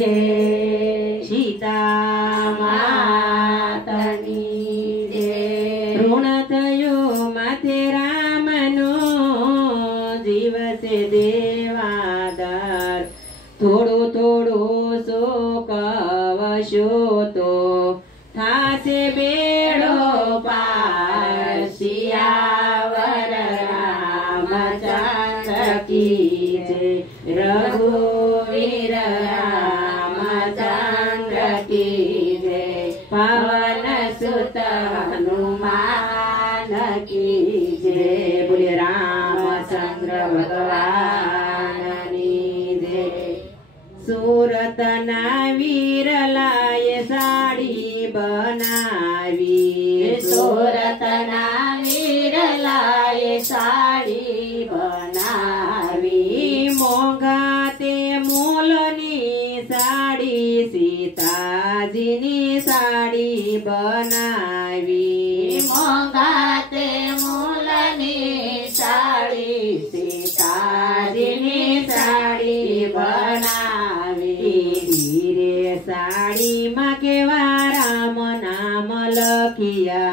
जय सीता मातनी जय। ऋण थयो माथे रामनो जीवसे देवादार थोड़ो थोड़ो सो कवशो तो थासे बेड़ो पार सियावर रामचंद्र की जय। रघुवीर रामचंद्र की जय। पवन सुत हनुमान की जय। बोले रामचंद्र भगवान की जय। सूरतना वीरलाय साड़ी बनावी सूरतना वीरलाय साड़ी बनावी मोंघाते मूलनी साड़ी सीताजीनी साड़ी बनावी मोंघाते मूलनी साड़ी सीताजीनी साड़ी बनावी। हीरे साड़ी में केवा राम नाम लखिया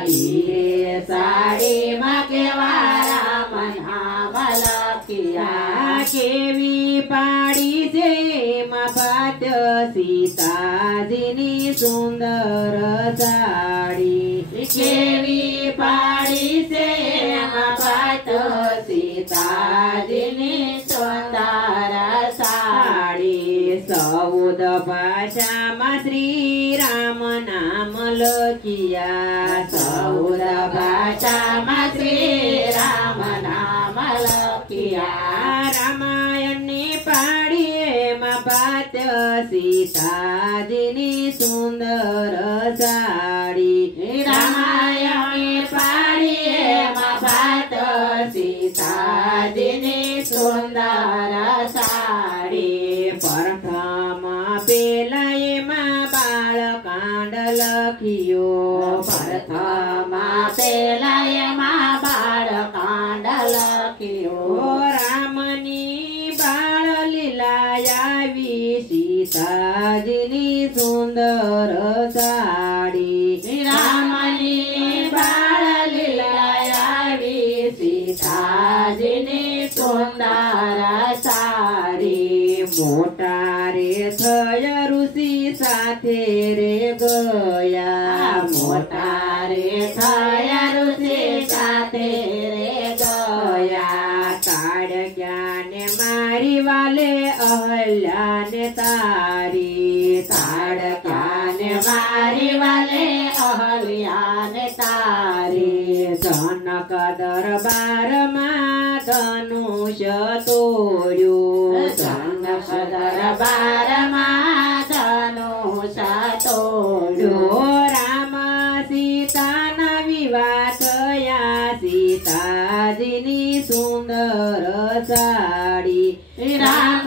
हीरे साड़ी में केवा राम नाम लखिया। केवी पाड़ी से मापात सीताजीनी सुंदर साड़ी केवी पाड़ी से मापात सीताजीनी सुंदर साड़ी। 14 भाषा में श्री राम नाम लखिया 14 भाषा में श्री राम नाम लखिया। रामायण ने पाड़िए मापात सीताजीनी सुंदर साड़ी रामायण पाड़िए मापात सीताजीनी सुंदर साड़ी। प्रथम पेलाए माँ बालकांड लखियो प्रथम पेलाए माँ बालकांड लखियो। रामनी बाल लीलायावी सीताजीनी सुंदर साड़ी रामनी बाल लीलायावी सीताजीनी सुंदर साड़ी। मोटा रे थया ऋषि साथे रे गया मोटा रे थया ऋषि साथे रे गया। ताड़क्या ने मारी वाले अहल्या ने तारी ताड़क्या ने मारी वाले अहल्या ने तारी। जनक दरबार में धनुष तोड़्यो जनक दरबार में धनुष तोड़्यो। राम सीता न विवाह थया सीताजीनी सुंदर साड़ी राम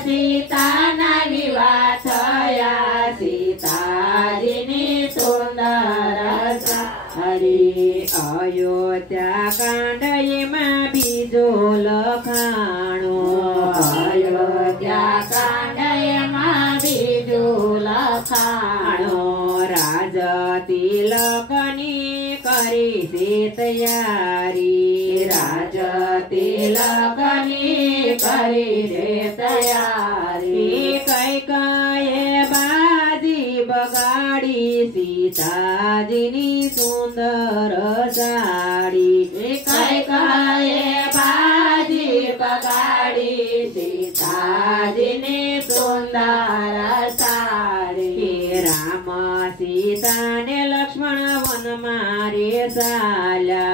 सीता न विवाह थया सीताजीनी सुंदर साड़ी। अयोध्या कांड में बीजो लखाणो अयोध्या कांड में बीजो लखाणो। राज तिलकनी करी से तैयारी राज तिलकनी करी से तैयारी। कैकेयी बाजी बगाड़ी सीताजीनी सुंदर साड़ी कैकेयी बाजी बगाड़ी सीताजीनी सुंदर साड़ी। राम सीता ने लक्ष्मण वन मारे साला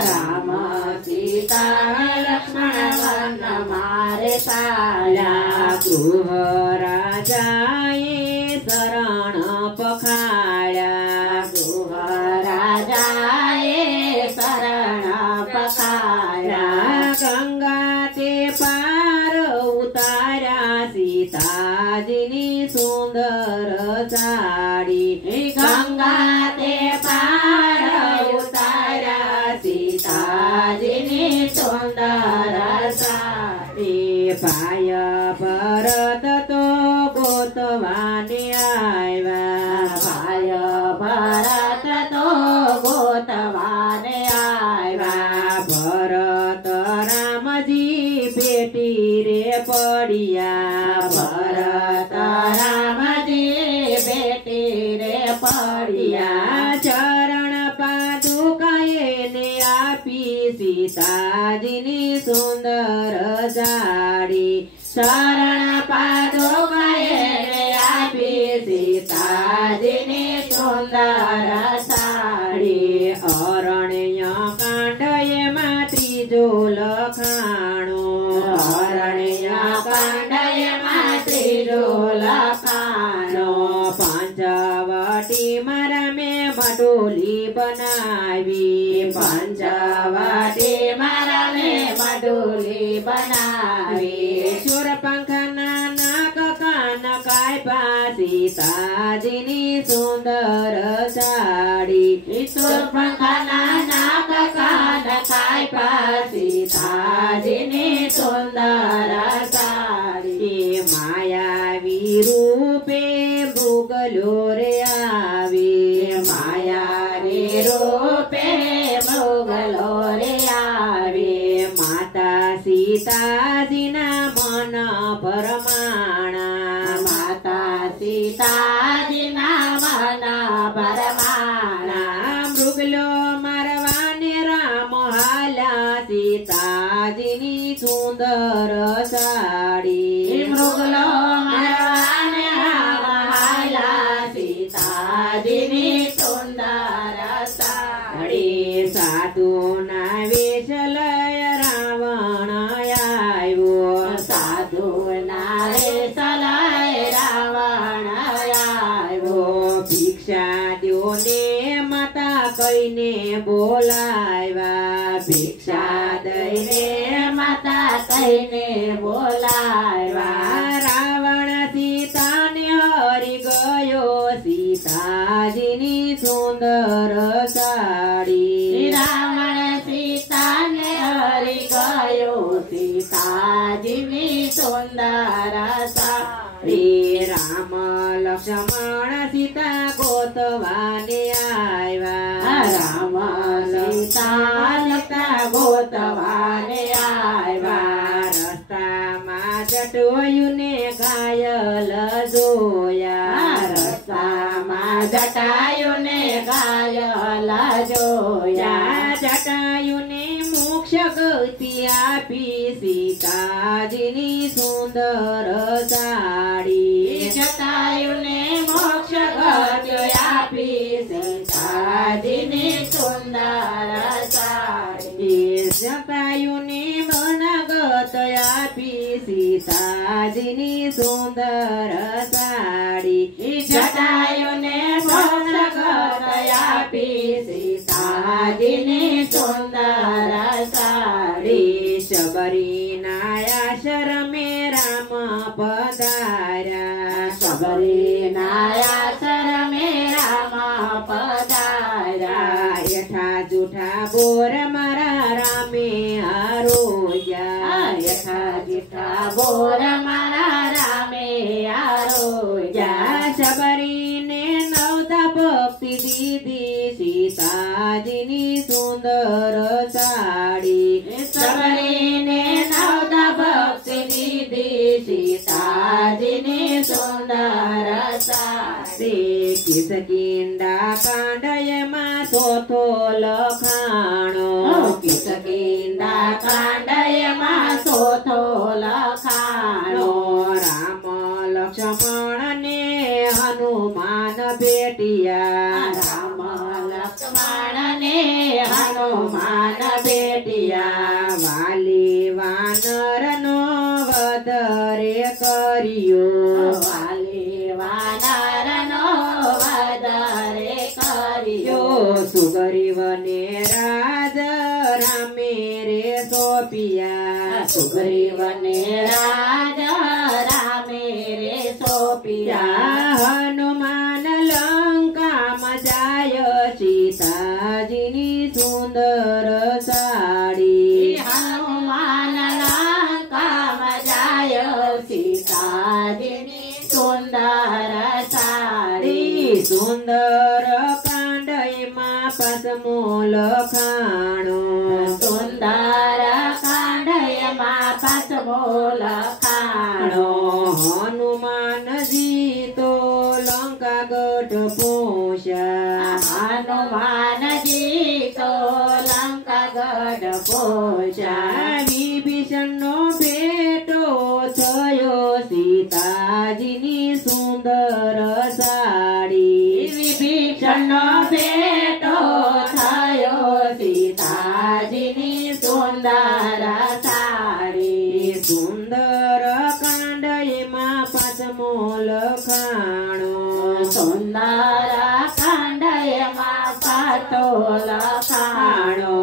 राम सीता लक्ष्मण वन मारे साला। गृह राजाए शरण पखाड़ा गृह राजाए शरण पखाड़ा। गंगा ते पार उतारा सीताजीनी सुंदर साड़ी गंगा ते पार उतारा सीताजीनी सुंदर साड़ी। पाय परत तो गोत પડ્યા ભરત રામજી ભેટી રે પડ્યા ચરણ પાદુકાએ ને આપી સીતાજીની સુંદર સાડી ચરણ પાદુકાએ ને આપી સીતાજીની સુંદર સાડી અરણ્ય કાંડ એમાં ત્રીજો લખાણો અરણ્ય કાંડ એમાં ત્રીજો લખાણો પંચવટી મારા મેં મડોલી બનાવી પંચવટી મારા મેં મડોલી બનાવી શૂરપંખના નાક કાન કાપ્યા સીતાજીની સુંદર સાડી શૂરપંખના નાક કાન કાપ્યા સીતાજીની સુંદર સાડી માયાવી રૂપે મૃગલો રે આવી માયાવી રૂપે મૃગલો રે આવી માતા સીતાજીના મન પરમાણા માતા સીતાજીના મન પરમાણા મૃગલો મારવાને રામ હાલા સીતાજીની સુંદર સાડી મૃગલો મારવાને રામ હાલા સીતાજીની સુંદર સાડી સાધુના વેશ લય રાવણ આવ્યો સાધુના વેશ લય રાવણ આવ્યો ભિક્ષા દ્યો ને માતા કહીને બોલાવ્યા ભિક્ષા દઈને માતા કહીને બોલાવ્યા રાવણ સીતાને હરી ગયો સીતાજીની સુંદર સાડી રાવણ સીતાને હરી ગયો સીતાજીની સુંદર સાડી રામ લક્ષ્મણ સીતા ગોતવાને આવ્યા રામ સીતા ગોતવાને આવ્યા રસ્તામાં જટોયું ને ઘાયલ જોયા રસ્તામાં જટાયું ને ઘાયલ જોયા જટાયું ને મોક્ષ ગતિ આપી સીતાજીની સુંદર સાડી જટાયું ને મોક્ષ ગતિ આપી સીતાજીની સુંદર સાડી જટાયું ને મનગત આપી સીતાજીની સુંદર સાડી જટાયું ને મનગત આપી સીતાજીની સુંદર સાડી શબરીના આશ્રમે રામ પધાર્યા શબરીના આશ્રમે રામ પધાર્યા યઠા જૂઠા બોર મારા રામે આરોગ્યા યઠા જૂઠા બોર મારા રામે આરોગ્યા શબરીને નવતા ભક્તિ દીધી સીતાજીની સુંદર સાડી શબરીને નવતા ભક્તિ દીધી સીતાજીની સુંદર સાડી કિસકિંડા કાંડ એમાં ચોથો લખાણો કિસકિંડા કાંડ એમાં ચોથો લખાણો રામ લક્ષ્મણ ને હનુમાન ભેટિયા રામ લક્ષ્મણ ને હનુમાન ભેટિયા વાલી વાનર નો વધ કર્યો વાલી વાનર નો વધ કર્યો સુગ્રીવને રાજ રામે રે સોપિયા સુગ્રીવને રાજ રામે રે સોપિયા હનુમાન લંકામાં જાય સીતાજીની સુંદર સાડી હનુમાન લંકામાં જાય સીતાજીની સુંદર સાડી સુંદર કાંડ એમાં પાંચમો લખાણો સુંદર કાંડ એમાં પાંચમો લખાણો જાણો હનુમાનજી તો લંકા ગઢ પહોંચ્યા હનુમાનજી તો લંકા ગઢ પહોંચ્યા વિભીષણનો ભેટો થયો સીતાજીની સુંદર સાડી વિભીષણનો ભેટો થયો સીતાજીની સુંદર સાડી સુંદર કાંડ એમાં પાંચમો લખાણો સુંદર કાંડ એમાં પાતો લખાણો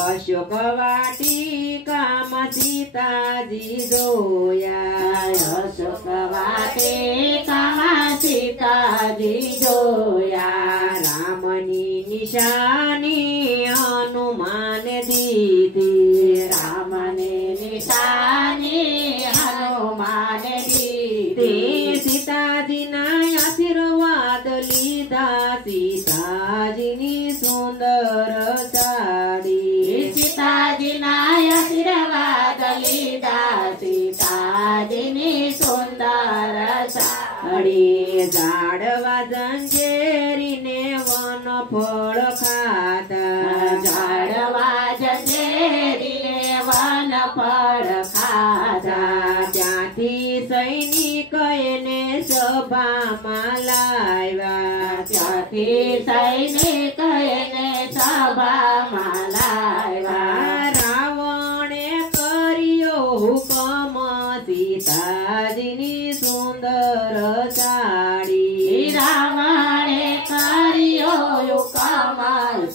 અશોક વાટિકામાં સીતાજી જોયા અશોક વાટિકામાં સીતાજી જોયા રામની નિશાની હનુમાને દીધી રામની નિશાની હનુમાને દીધી સીતાજીના આશીર્વાદ લીધા સીતાજીની સુંદર સાડી સીતાજીના આશીર્વાદ લીધા સીતાજીની સુંદર સાડી ઝાડવા જંજેરીને વન ફળ ખાતા ઝાડવા જંજેરીને વન ફળ ખાતા ત્યાંથી સૈનિક એને સભામાં લાવ્યા ત્યાંથી સૈનિક એને સભામાં લાવ્યા રાવણે કર્યો હુકમ સીતાજીની સુંદર સાડી રાવણે કર્યો હુકમ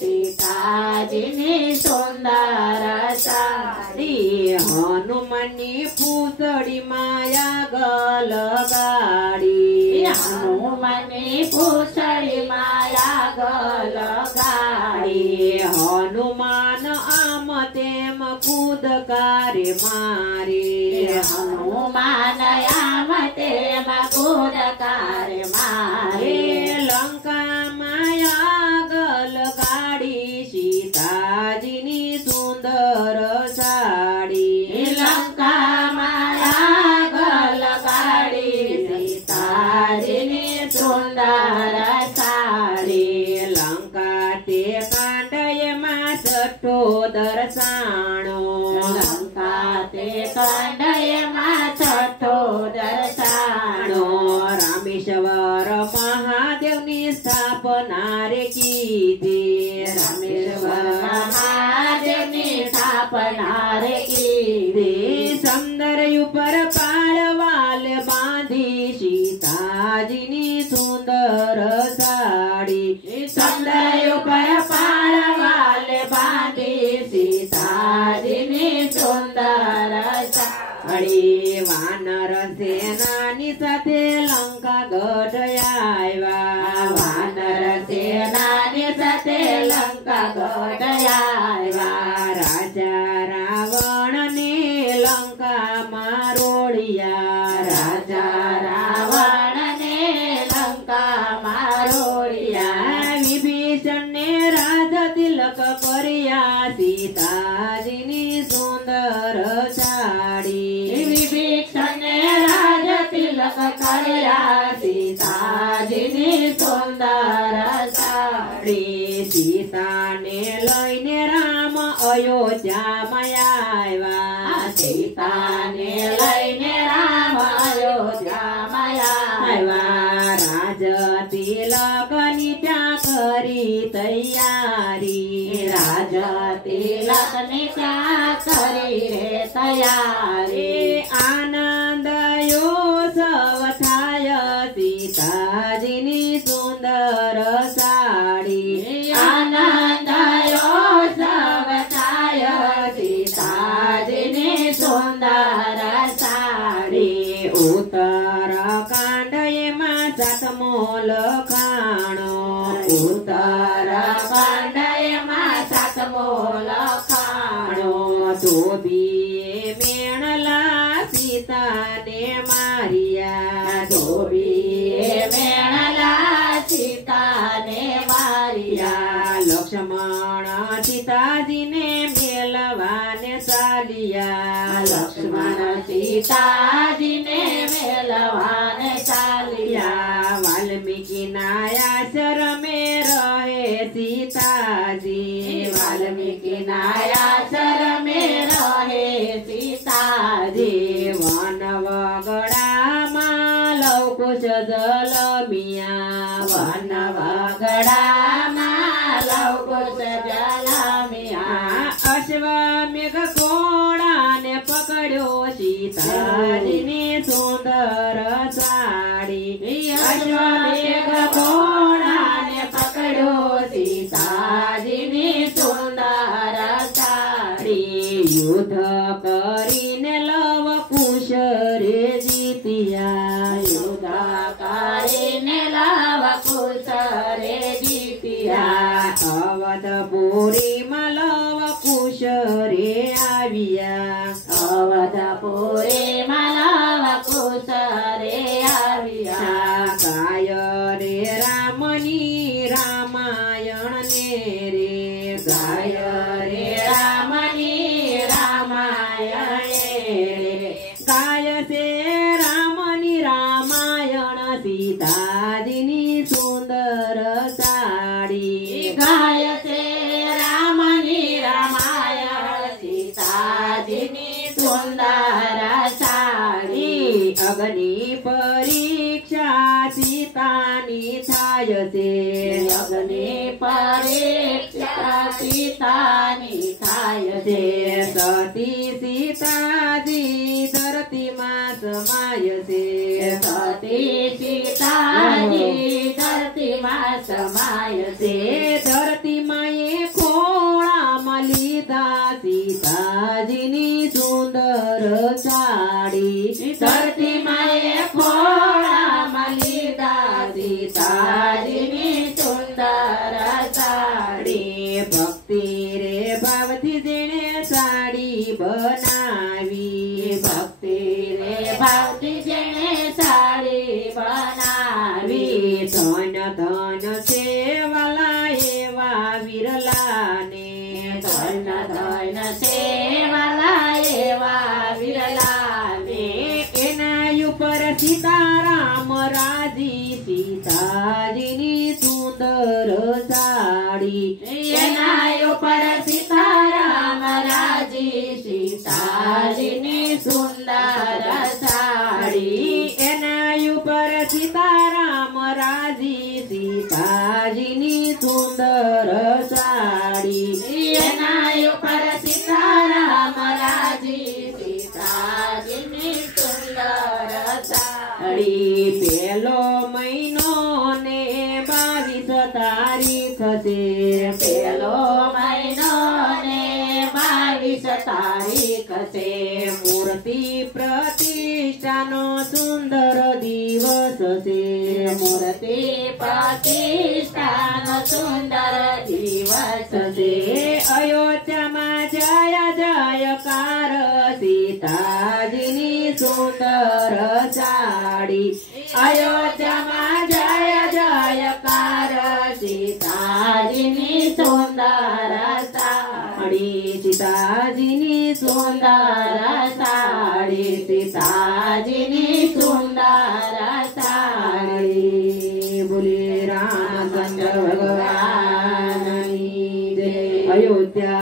સીતાજીની સુંદર સાડી હનુમાનની પૂંછડીમાં આગળ ગાડી હનુમાનની પૂંછડીમાં આગળ ગાડી હનુમાન આમ તેમ કૂદકારે મારે હનુમાન આમ તેમ કૂદકારે મારે લંકામાં આગળ ગાડી સીતાજીની સુંદર સાડી લંકામાં આગળ ગાડી સીતાજીની સુંદર સાડી લંકા તે કાંડ એમાં છઠ્ઠો દર્શાણો લંકા તે કાંડ એમાં છઠ્ઠો દર્શાણો રામેશ્વર મહાદેવની સ્થાપના રે કીધી રામેશ્વર મહાદેવની સ્થાપના રે કીધી સુંદર ઉપર પાળવાલ બાંધી સીતાજીની સુંદર સાડી સુંદર ઉપર પાળવાલ બાંધી સીતાજીની સુંદર સાડી વાનર સેનાની સાથે લંકા ગઢ આવ્યા વાનર સેનાની સાથે લંકા ગઢ આવ્યા રાજા રાવણને લંકામાં રોળિયા રાજા રાવણને લંકામાં રોળિયા વિભીષણને રાજા તિલક કર્યા સીતાજીની સુંદર સાડી વિભીષણને રાજ તિલક કર્યા સીતાજીની સુંદર સાડી સીતાને લઈને રામ અયોધ્યામાં આવ્યા સીતાને લઈને રામ અયોધ્યામાં આવ્યા રાજ તિલકની ત્યાં કરી તૈયારી રાજ તિલકની ત્યાં કરી રે તૈયારી આનંદ સવ થાય સીતાજીની સુંદર સાડી આનંદ સવ થાય સીતાજીની સુંદર સાડી ઉત્તર કાંડ એમાં સાતમો લખાણો ઉત્તર કાંડ એમાં સાતમો લખાણો ધોબીએ મેણલા સીતાને માર્યા ધોબીએ મેણલા સીતાને માર્યા લક્ષ્મણ સીતાજીને મેલવાને ચાલ્યા લક્ષ્મણ સીતાજીને લવકુશ જલમિયા વન વગડામાં લવકુશ જલમિયા અશ્વમેઘ ઘોડાને પકડ્યો સીતાજીની સુંદર સાડી અશ્વમેઘ ઘોડાને પકડ્યો સીતાજીની સુંદર સાડી યુદ્ધ કરીને લવકુશ રે જીત્યા યુદ્ધ કરીને લવકુશ રે જીત્યા અવધપુરીમાં લવકુશ રે આવ્યા અવધપુરીમાં લવકુશ રે આવ્યા ગાય રે રામની રામાયણ ને રે ગાય રે રામની રામાયણ રે ગાય છે રામની રામાયણ સીતાજીની સુંદર સાડી ગાય છે રામની રામાયણ સીતાજીની સુંદર સાડી અગ્નિ પરીક્ષા સીતાની થાય છે અગ્નિ પરીક્ષા સીતાની થાય છે સતી સીતાજી ધરતીમાં સમાય છે સતી સીતાજી ધરતીમાં સમાય છે ધરતીમાં એ ખોળામાં લીધા સીતાજીની સુંદર સાડી ધરતીમાં એ ખોળામાં લીધા સીતાજીની સુંદર સાડી ભક્તિ રે ભાવથી જેણે સાડી બનાવી ભક્તિ રે ભાવથી જેણે સાડી બનાવી ધન ધન સેવાલા એવા વિરલાને ધન ધન સેવાલા એવા વિરલાને એના ઉપર સીતારામ રાજી સીતાજીની સુંદર સાડી એના ઉપર સીતારામ રાજી સીતાજીની સુંદર સાડી એના ઉપર સીતારામ રાજી સીતાજીની સુંદર સાડી એના ઉપર સીતારામ રાજી સીતાજીની સુંદર સાડી પેલો મહિનો ને 22 તારીખ છે પેલો મહિનો ને 22 તારીખ છે મૂર્તિ પ્રતિષ્ઠાનો સુંદર દિવસ છે મૂર્તિ પ્રતિષ્ઠાનો સુંદર દિવસ છે અયોધ્યામાં જય જયકાર સીતાજીની સુંદર સાડી અયોધ્યામાં જય જયકાર સીતાજીની સુંદર સાડી સીતાજીની સુંદર સાડી સીતાજીની સુંદર સાડી બોલે રામચંદ્ર ભગવાનની જય. અયોધ્યા